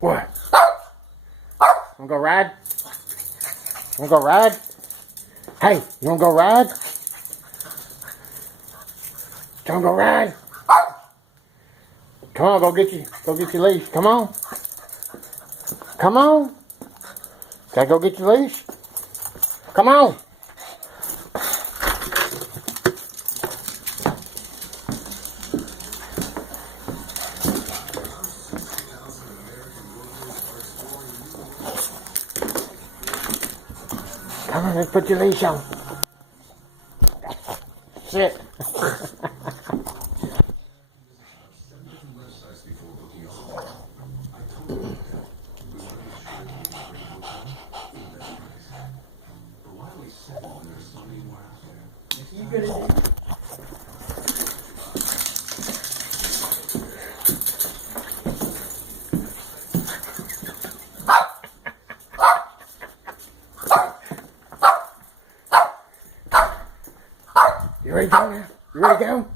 What? Wanna go ride? Wanna go ride? Hey, you wanna go ride? You wanna go ride? Come on, go get your leash. Come on. Come on. Gotta go get your leash. Come on. Come on, let's put your leash on. Sit. You gonna do? You ready to go now? You ready to go?